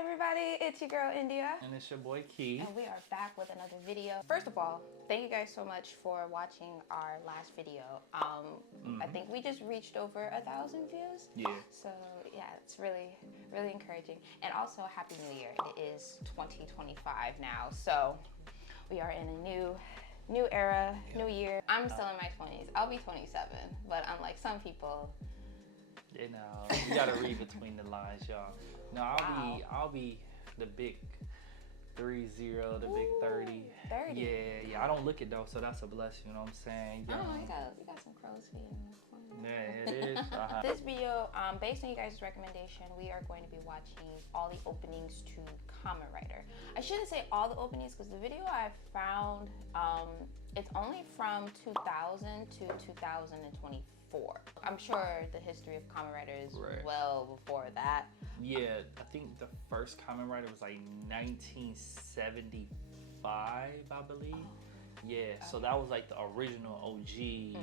everybody, it's your girl India. And it's your boy Key. And we are back with another video. First of all, thank you guys so much for watching our last video. I think we just reached over 1,000 views. Yeah. So yeah, it's really encouraging. And also Happy New Year. It is 2025 now. So we are in a new era, new year. I'm still in my 20s. I'll be 27, but unlike some people, You know, you gotta read between the lines, y'all. No, I'll be the big 30, the big 30. 30. Yeah. I don't look it though, so that's a blessing. You know what I'm saying? Oh, you got some crow's feet in the 20s. Yeah, it is. This video, based on you guys' recommendation, we are going to be watching all the openings to Kamen Rider. I shouldn't say all the openings because the video I found, it's only from 2000 to 2024. I'm sure the history of Kamen Rider is well before that. Yeah, I think the first Kamen Rider was like 1975, I believe. Yeah, so that was like the original OG.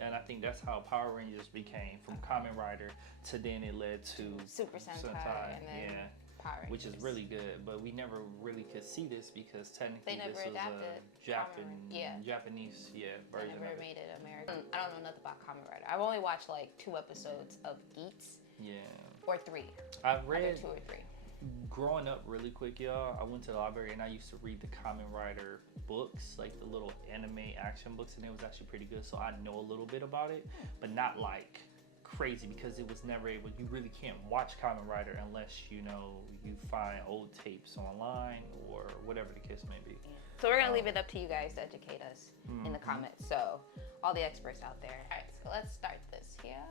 And I think that's how Power Rangers became, from Kamen Rider to then it led to Super Sentai and then Power Rangers. Which is really good, but we never really could see this because technically this was a Japanese version. They never made it American. I don't know nothing about Kamen Rider. I've only watched like 2 episodes of Geats. Yeah. Or 3. I've read 2 or 3. Growing up really quick, y'all, I went to the library and I used to read the Kamen Rider books, like the little anime action books, and it was actually pretty good. So I know a little bit about it, but not like crazy because it was never able. You really can't watch Kamen Rider unless you find old tapes online or whatever the case may be. So we're gonna leave it up to you guys to educate us in the comments. So all the experts out there. All right, so let's start this here.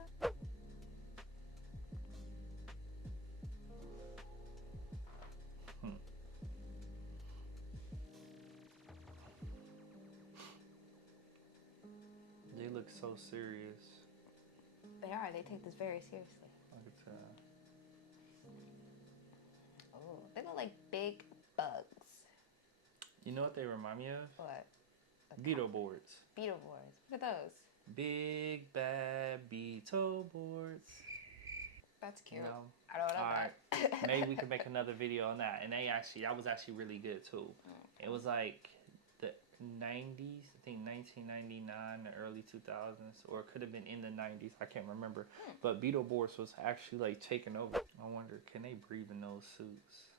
They look so serious. They are. They take this very seriously. I could tell. Oh, they look like big bugs. You know what they remind me of? What? Beetle boards. Beetle boards. What are those? Big bad beetle boards. That's cute. You know? I don't know. Right. Maybe we could make another video on that. And that was actually really good too. It was like the 90s, I think 1999, the early 2000s, or it could have been in the 90s. I can't remember. But Beetleborgs was actually like taking over. I wonder, can they breathe in those suits?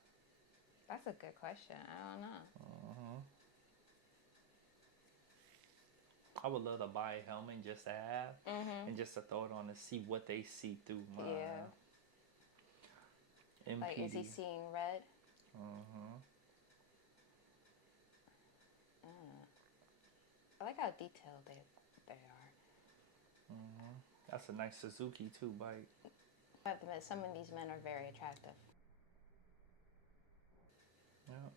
That's a good question. I don't know. I would love to buy a helmet just to have, and just to throw it on and see what they see through my MPD. Like, is he seeing red? I like how detailed they are. That's a nice Suzuki too bike. I have to admit, some of these men are very attractive. Yeah.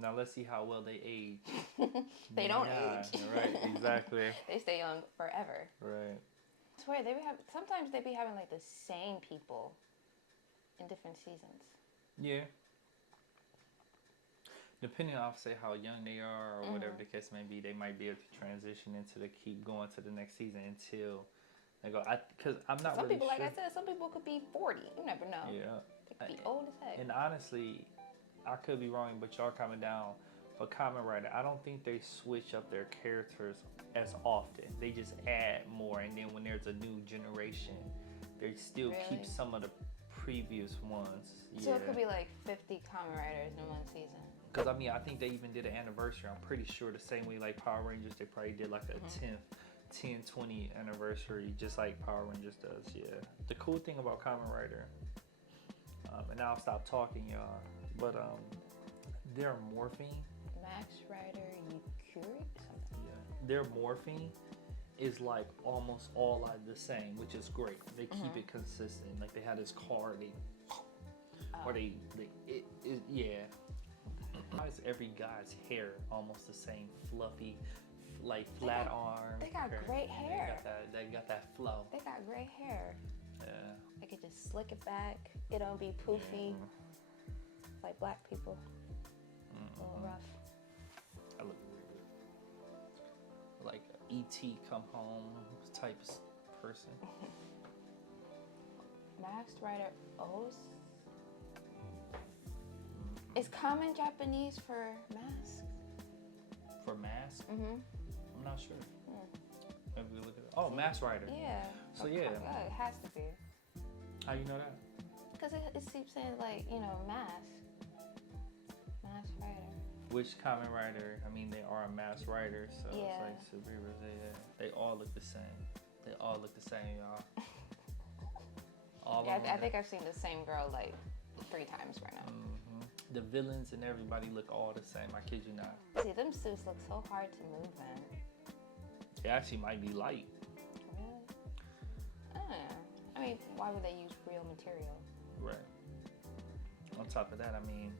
Now let's see how well they age. They don't age. Right, exactly. They stay young forever. Right. I swear, sometimes they be having like the same people in different seasons. Yeah. Depending on, say, how young they are or whatever the case may be, they might be able to transition into keep going to the next season until they go. Because I'm not really sure. Some people, like I said, some people could be 40. You never know. Yeah. They could be old as heck. And honestly, I could be wrong, but y'all coming down for Kamen Rider, I don't think they switch up their characters as often. They just add more, and then when there's a new generation, they still keep some of the previous ones. So it could be like 50 Kamen Riders in one season. Because I mean, I think they even did an anniversary. I'm pretty sure the same way like Power Rangers, they probably did like a 10, 20 anniversary, just like Power Rangers does. Yeah. The cool thing about Kamen Rider, and now I'll stop talking, y'all. But their morphing. Max Rider Yukuri? Their morphing is like almost all like the same, which is great. They keep it consistent. Like they had this car, Why is every guy's hair almost the same, fluffy, like flat arm? They got great hair. They got that flow. They got great hair. Yeah. They could just slick it back. It don't be poofy. Like black people. A little rough. I look weird. Like a E.T. come home type person. Max Rider O's Is common Japanese for mask? For mask? Mm-hmm. I'm not sure. Maybe we look at it. Oh, Mask Rider. Yeah. So yeah. It has to be. How you know that? Because it keeps saying like, you know, mask. Mask Rider. Which Kamen Rider? I mean, they are a Mask Rider, so Yeah. it's like superheroes. They all look the same. They all look the same, y'all. All Yeah, of them. I think I've seen the same girl like 3 times right now. Mm-hmm. The villains and everybody look all the same. I kid you not. See, them suits look so hard to move in. They actually might be light. Really? I mean, why would they use real material? Right. On top of that, I mean,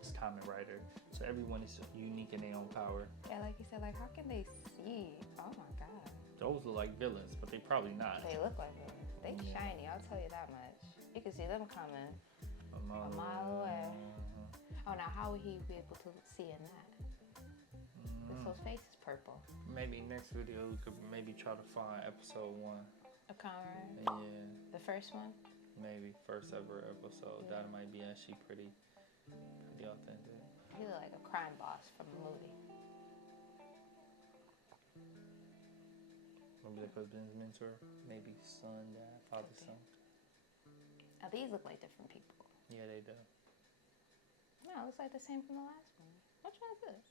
it's Kamen Rider, so everyone is unique in their own power. Yeah, like you said, like how can they see? Oh my god. Those look like villains, but they probably not. They look like it. They shiny, I'll tell you that much. You can see them coming a mile away. Oh, now how would he be able to see in that? Because his face is purple. Maybe next video we could maybe try to find episode 1. A Kamen Rider? Yeah. The first one? Maybe first ever episode. Yeah. That might be actually pretty authentic. He look like a crime boss from a movie. Maybe that could have been his mentor. Maybe son, dad, father, son. Now these look like different people. Yeah, they do. No, it looks like the same from the last one. Which one is this?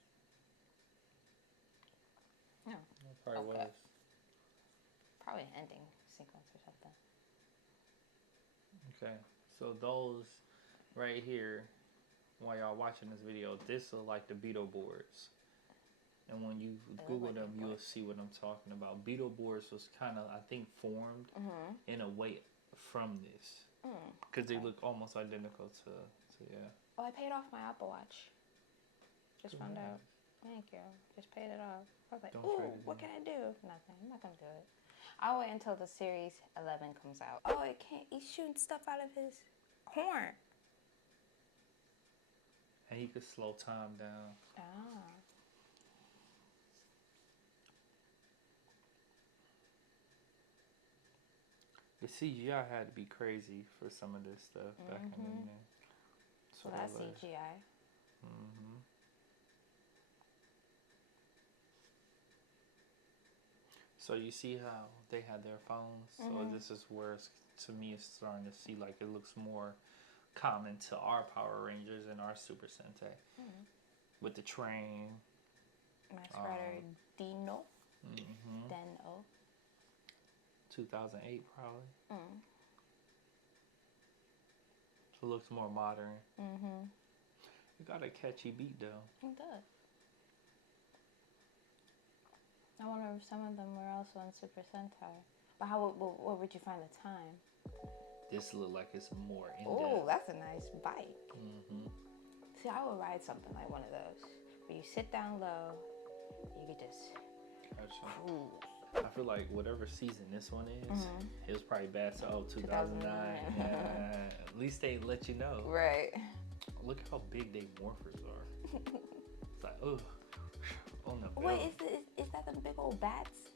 No. It probably Okay. was. Probably an ending sequence or something. Okay, so those right here, while y'all watching this video, this are like the Beetle boards. And when you Google them, you'll see what I'm talking about. Beetle boards was kind of, I think, formed in a way from this. Because they look almost identical to, yeah. Oh, I paid off my Apple Watch. Just found out. Thank you. Just paid it off. I was like, ooh, what can I do? Nothing. I'm not going to do it. I'll wait until the Series 11 comes out. Oh, it can't. He's shooting stuff out of his horn. And he could slow time down. Ah. The CGI had to be crazy for some of this stuff back in the day. So that's CGI. So you see how they had their phones? So this is where, to me, it's starting to see like it looks more common to our Power Rangers and our Super Sentai. With the train. Mask Rider Dino. Deno. 2008 probably. So it looks more modern. It got a catchy beat though. It does. I wonder if some of them were also on Super Sentai. But what would you find the time? This look like it's more in Oh, depth. that's a nice bike. See, I would ride something like one of those. Where you sit down low, you could just cruise. I feel like whatever season this one is, it was probably bad to 2009. Yeah. At least they let you know. Right. Look how big they morphers are. It's like, oh no. Wait, is that them big old bats?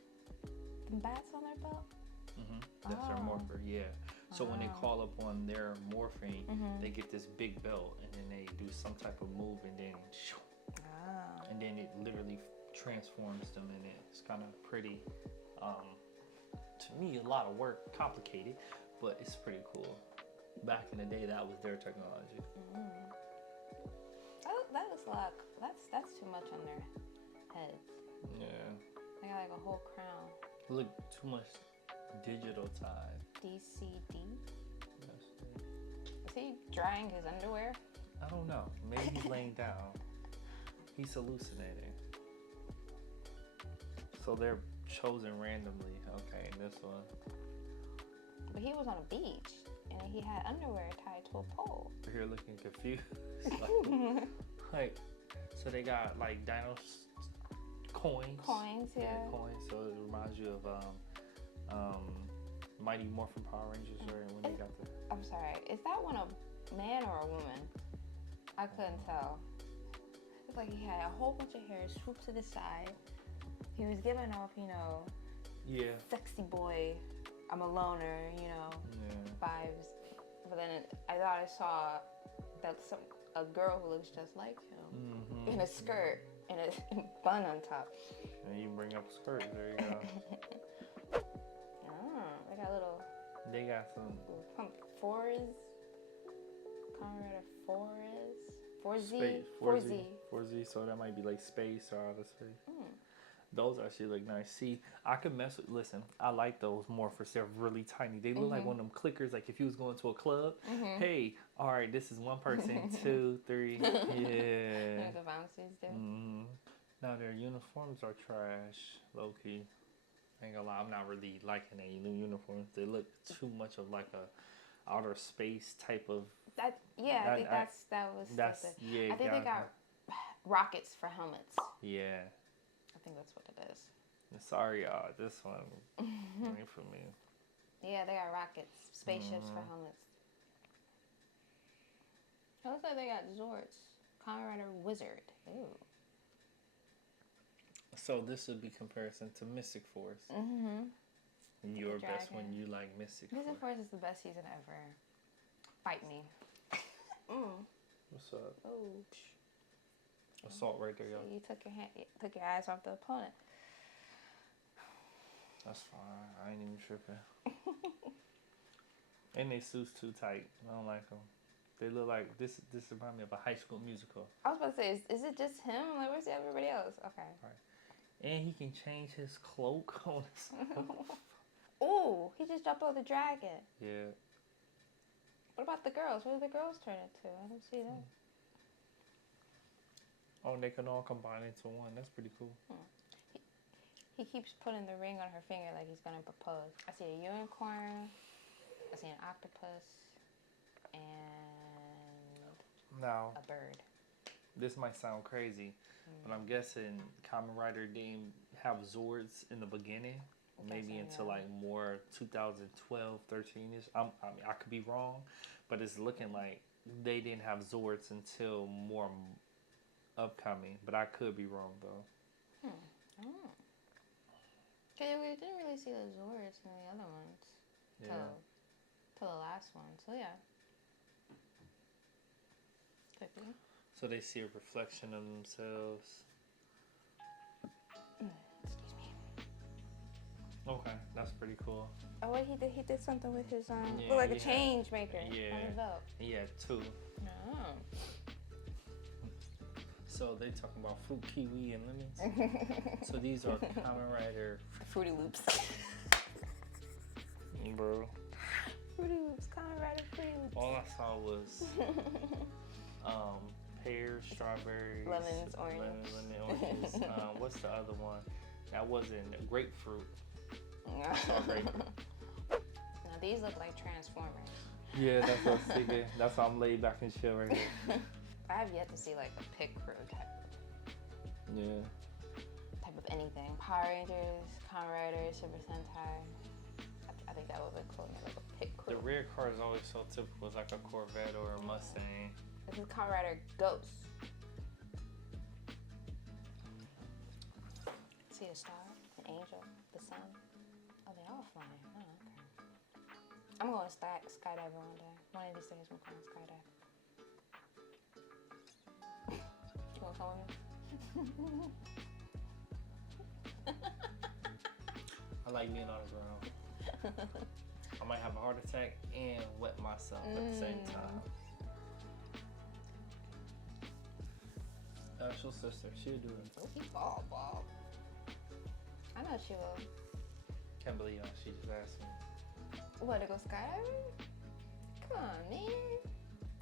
Them bats on their belt? That's their morpher, yeah. So when they call up on their morphing, they get this big belt, and then they do some type of move, and then it literally transforms them, and it's kind of pretty. To me, a lot of work, complicated, but it's pretty cool. Back in the day, that was their technology. That looks like that's too much on their heads. Yeah. They got like a whole crown. Look, too much digital time. DCD. Is he drying his underwear? I don't know. Maybe he's laying down. He's hallucinating. So they're chosen randomly. Okay, this one. But he was on a beach and he had underwear tied to a pole. You're looking confused. like, so they got like dino coins. Coins, yeah. Coins. So it reminds you of Mighty Morphin Power Rangers, or when they got the. I'm sorry. Is that one a man or a woman? I couldn't tell. It's like he had a whole bunch of hair swooped to the side. He was giving off, Yeah. sexy boy, I'm a loner, vibes. But then I thought I saw that a girl who looks just like him in a skirt and a bun on top. And you bring up a skirt. There you go. They got little. They got some. Kamen Rider 4Z. 4Z. So that might be like space or outer space. Those actually look nice. See, I could mess with. Listen, I like those Morphers. They're really tiny. They look like one of them clickers. Like if you was going to a club. Hey, all right, this is one person, 2, 3. Yeah. The bounces do. Now their uniforms are trash, low key. I ain't gonna lie, I'm not really liking any new uniforms. They look too much of like a outer space type of. I think that was stupid. Yeah. I think they got rockets for helmets. Yeah. I think that's what it is. Sorry, y'all. This one ain't for me. Yeah, they got rockets, spaceships for helmets. It looks like they got Zords. Kamen Rider Wizard. Ooh. So this would be comparison to Mystic Force. Your best when you like Mystic Force. Mystic Force is the best season ever. Fight me. What's up? Oh. Assault right there, y'all. So you took your eyes off the opponent. That's fine. I ain't even tripping. And they suits too tight. I don't like them. They look like this reminds me of a High School Musical. I was about to say, is it just him? Like, where's everybody else? Okay. Right. And he can change his cloak on his. Ooh, he just jumped over the dragon. Yeah. What about the girls? What did the girls turn into? I don't see that. Oh, they can all combine into one. That's pretty cool. He keeps putting the ring on her finger like he's gonna propose. I see a unicorn. I see an octopus. And now, a bird. This might sound crazy, but I'm guessing Kamen Rider didn't have Zords in the beginning. Maybe until like more 2012, 13ish. I mean, I could be wrong, but it's looking like they didn't have Zords until more upcoming. But I could be wrong though. Okay, we didn't really see the Zords in the other ones till the last one. So yeah, could be. So they see a reflection of themselves. Excuse me. Okay, that's pretty cool. Oh, what he did something with his look like a change maker on his belt. Yeah, 2. No. So they talking about fruit, kiwi, and lemons. So these are Kamen Rider Fruity Loops. Bro. Fruity Loops, Kamen Rider Fruity Loops. All I saw was pears, strawberries, lemons, orange. Oranges. What's the other one? That wasn't grapefruit. Now these look like Transformers. Yeah, that's what I was thinking. That's why I'm laid back and chill right here. I have yet to see like a pit crew type of anything. Power Rangers, Kamen Rider, Super Sentai. I think that would be cool, like a pit crew. The rare car is always so typical. It's like a Corvette or a Mustang. This is Kamen Rider Ghost. See a star, an angel, the sun. Oh, they all flying. Oh, okay. I'm going to skydive one day. One of these days, I'm going to skydive. You want to come with me? I like being on the ground. I might have a heart attack and wet myself at the same time. That's your sister. She'll do it. Ball. I know she will. Can't believe she just asked me. What, to go skydiving? Come on, man.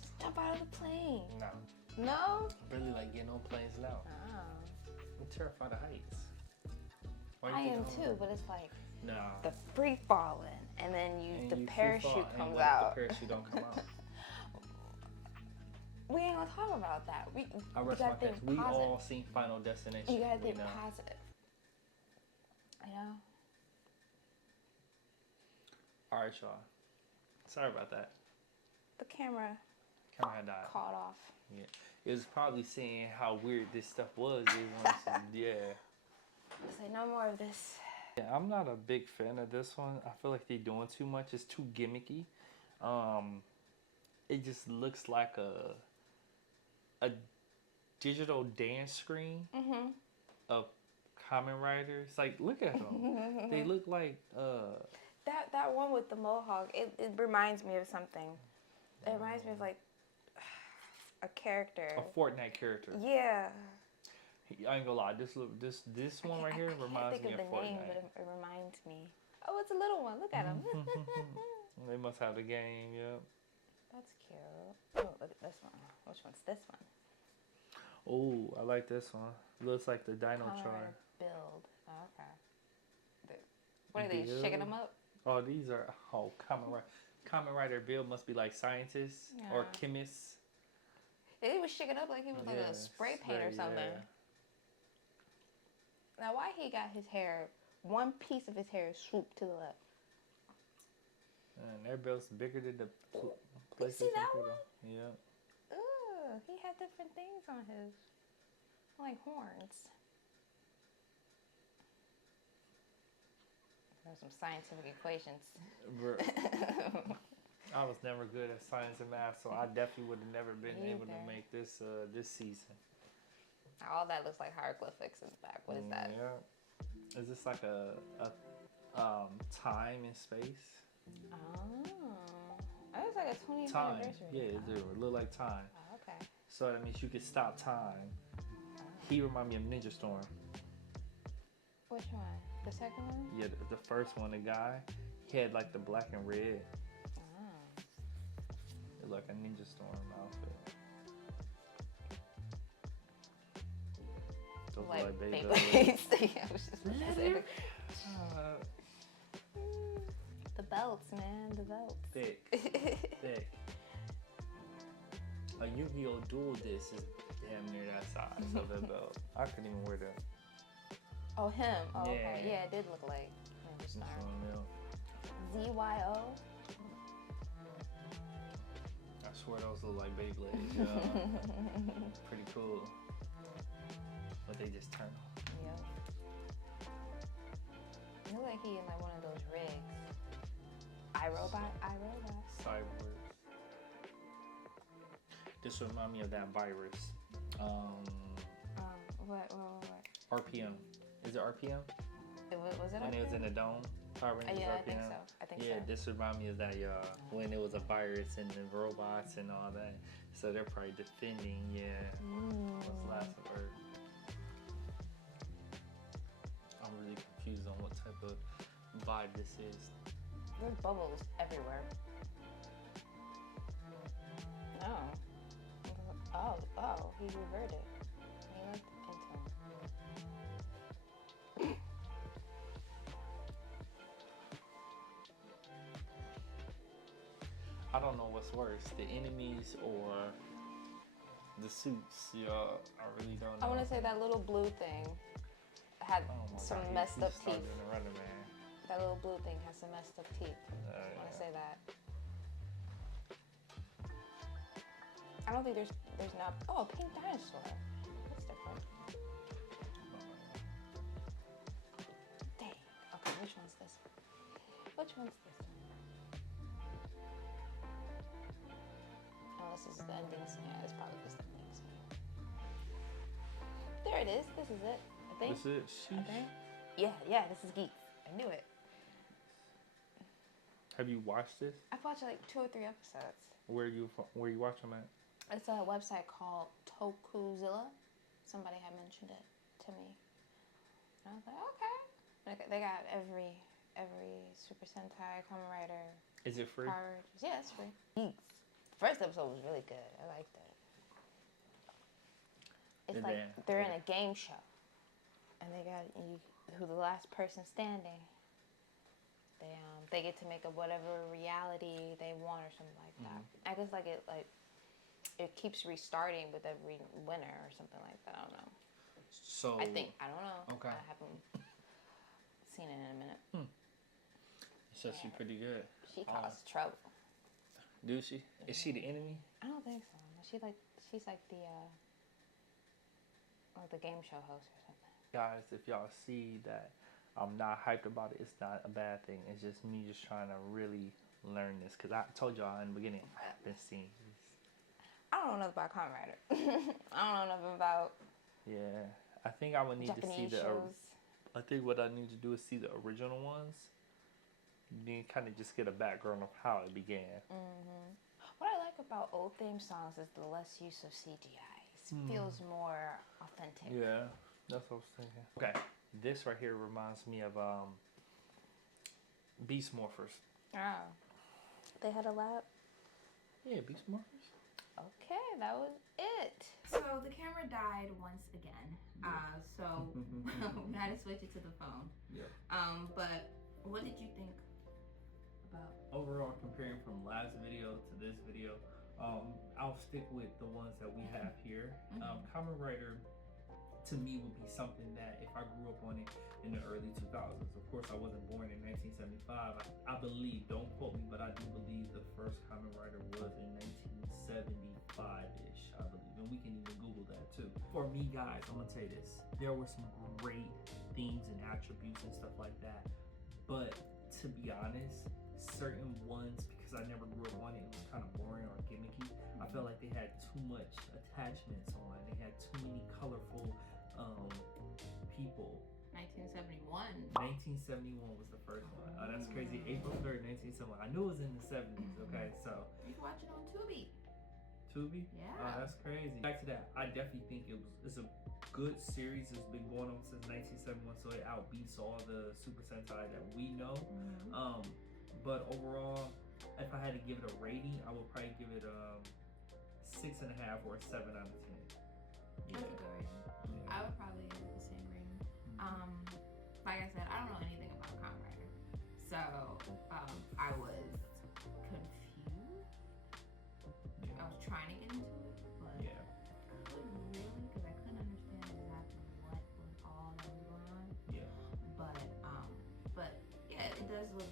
Just jump out of the plane. No. No? I really like getting on planes now. Oh. I'm terrified of heights. I am too, but it's like nah. the free falling, and then the parachute comes out. The parachute don't come out. We ain't gonna talk about that. I rest my case. We all seen Final Destination. You gotta think positive. You know? Alright, y'all. Sorry about that. The camera had died. caught off. Yeah. It was probably seeing how weird this stuff was. They wanted to, Say no more of this. Yeah, I'm not a big fan of this one. I feel like they're doing too much. It's too gimmicky. It just looks like a digital dance screen of Kamen Riders. Like, look at them. They look like that one with the mohawk. It reminds me of something. It reminds me of like a character. a Fortnite character. Yeah. I ain't gonna lie. This one right here reminds me of Fortnite. I can't think of the name, but it reminds me. Oh, it's a little one. Look at him. They must have the game. Yep. That's cute. Oh, look at this one. Which one's this one? Oh, I like this one. Looks like the Dino chart. Build. Oh, okay. What are these? Shaking them up? Oh, these are Kamen Rider. Kamen Rider build must be like scientists or chemists. He was shaking up like he was like a spray paint or something. Yeah. Now, why he got his hair, one piece of his hair swooped to the left? And their belt's bigger than the places. You see that one? Yeah. Ooh, he had different things on his, like horns. There's some scientific equations. I was never good at science and math, so I definitely would have never been able to make this season. All that looks like hieroglyphics in the back. What is that? Yeah. Is this like a time and space? Oh. It's like a 20th anniversary. Yeah, it do. It look like time. Oh, okay. So that means you could stop time. He remind me of Ninja Storm. Which one? The second one? Yeah, the first one, the guy, he had like the black and red. Oh. It looked like a Ninja Storm outfit. Those like Beyblades. Yeah, I was just the belts, man, the belts. Thick. Thick. A Yu-Gi-Oh! Duel Disc is damn near that size of that belt. I couldn't even wear that. Oh, him. Oh, yeah. Okay. Yeah, it did look like Ninja Storm. ZYO. I swear those look like Beyblades. Yeah. Pretty cool. But they just turn on. Yep. It look like he in like one of those rigs. iRobot. Cyborg. This remind me of that virus. What? RPM. Is it RPM? Was it when RPM? it was in the dome? Power Rangers yeah, RPM? I think so. Yeah, this remind me of that, when it was a virus and the robots and all that. So they're probably defending, what's the last word? I'm really confused on what type of vibe this is. There's bubbles everywhere. No. Oh, he reverted. He went into him. I don't know what's worse, the enemies or the suits. Yeah, I really don't know. I want to say that little blue thing had some messed up teeth. That little blue thing has some messed up teeth. I want to say that. I don't think there's not. Oh, a pink dinosaur. That's different. Dang. Okay, which one's this one? Which one's this one? Oh, this is the ending scene. Yeah, it's probably just the ending scene. There it is. This is it. I think. This is it? Yeah, this is Geeks. I knew it. Have you watched this? I've watched like 2 or 3 episodes. Where you watch them at? It's a website called Tokuzilla. Somebody had mentioned it to me. And I was like, okay. They got every Super Sentai, Kamen Rider. Is it free? Power Rangers. Yeah, it's free. Geeks. First episode was really good. I liked it. It's like they're in a game show. And they got who the last person standing. They get to make up whatever reality they want or something like that. I guess it keeps restarting with every winner or something like that. I don't know. So I don't know. Okay. I haven't seen it in a minute. So she's pretty good. She caused trouble. Do she? Is she the enemy? I don't think so. She's like the game show host or something. Guys, if y'all see that I'm not hyped about it, it's not a bad thing. It's just me just trying to really learn this. Because I told y'all in the beginning, I haven't seen this. I don't don't know nothing about Kamen Rider. I don't know nothing about Yeah, I think I would need to see Japanese the. shows. I think what I need to do is see the original ones, then kind of just get a background of how it began. What I like about old theme songs is the less use of CGI. It feels more authentic. Yeah, that's what I was thinking. Okay, this right here reminds me of Beast Morphers. Oh. They had a lab? Yeah, Beast Morphers. Okay, that was it. So the camera died once again. So we had to switch it to the phone. Yeah. But what did you think about? Overall, comparing from last video to this video, I'll stick with the ones that we have here. Kamen Rider, to me, would be something that if I grew up on it in the early 2000s, of course I wasn't born in 1975. I believe, don't quote me, but I do believe the first Kamen Rider was in 1975-ish, I believe. And we can even Google that too. For me, guys, I'm gonna tell you this. There were some great themes and attributes and stuff like that. But to be honest, certain ones, because I never grew up on it, it was kind of boring or gimmicky. I felt like they had too much attachments on. They had too many colorful people. 1971. 1971 was the first one. That's crazy. April 3rd, 1971. I knew it was in the 70s. Okay, so You can watch it on Tubi. Tubi? Yeah. Oh, that's crazy. Back to that, I definitely think it's a good series. It's been going on since 1971, so it outbeats all the Super Sentai that we know. But overall, if I had to give it a rating, I would probably give it a 6.5 or a 7 out of 10. That's a good rating. I would probably give it the same rating. Like I said, I don't know anything about Kamen Rider, so I was confused. I was trying to get into it, but I couldn't really, because I couldn't understand exactly what was all that was going on. But yeah, it does look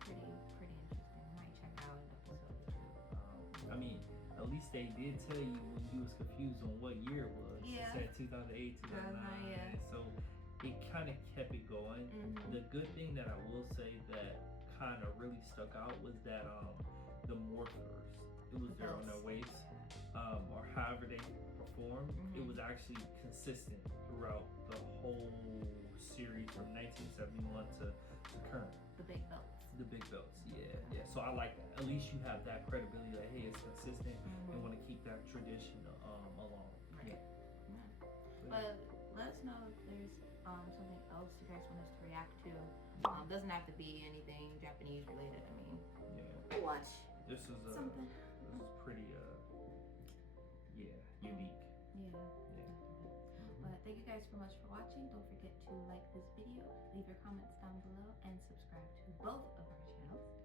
pretty interesting. I might check out an episode or two. I mean, at least they did tell you when you was confused on what year it was. Yeah. It said 2008, 2009. Yeah. So it kind of kept it going. The good thing that I will say that kind of really stuck out was that the morphers, it was there on their waist, or however they performed, it was actually consistent throughout the whole series from 1971 to current. The big belts. The big belts, yeah. So I like that. At least you have that credibility that, hey, it's consistent and want to keep that tradition along. Right. But let us know if there's something else you guys want us to react to. Doesn't have to be anything Japanese related. I mean, we'll watch this is something. This is pretty unique. But thank you guys so much for watching. Don't forget to like this video, leave your comments down below, and subscribe to both of our channels.